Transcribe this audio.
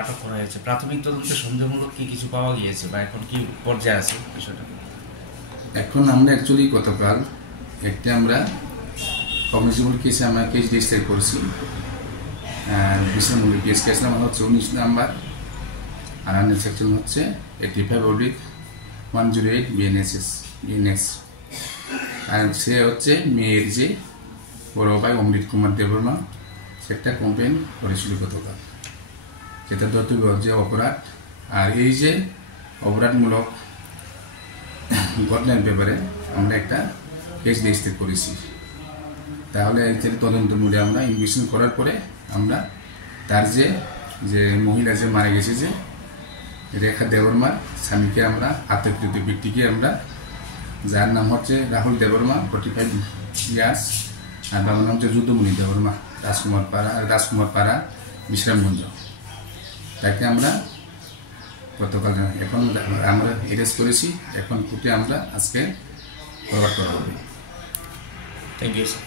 আটক করা হয়েছে। প্রাথমিক তদন্তে সন্দেহমূলক কি কিছু পাওয়া গিয়েছে বা এখন কি পর্যায়ে আছে বিষয়টা? এখন আমরা অ্যাকচুয়ালি গতকাল একটা আমরা কগনিজেবল কেসে আমরা কেস রেজিস্টার করেছি। বিচারমূলক কেস নাম্বার হচ্ছে 19 নাম্বার, আর আন্ডার সেকশন হচ্ছে 85/108 বিএনএস। আর সে হচ্ছে মেয়ের যে বড় ভাই অমৃত কুমার দেববর্মা, সে একটা কমপ্লেন করেছিল গতকাল, যেটা ধর্তব্য যে অপরাধ। আর এই যে অপরাধমূলক ঘটনার ব্যাপারে আমরা একটা কেস রেজিস্টার করেছি। তাহলে এই তদন্তমূলে আমরা ইনভেস্টিগেশন করার পরে আমরা তার যে মহিলা যে মারা গেছে, যে রেখা দেববর্মার স্বামীকে আমরা আত্মকৃত ব্যক্তিকে আমরা, যার নাম হচ্ছে রাহুল দেববর্মা 45 ইয়ার্স, আর বাবার নাম হচ্ছে যুদ্ধমণি দেববর্মা, রাজকুমার পাড়া বিশ্রামগঞ্জ, তাকে আমরা গতকাল এখন আমরা অ্যারেস্ট করেছি। এখন কোর্টে আমরা আজকে ফরওয়ার্ড করা হবে। Thank you sir.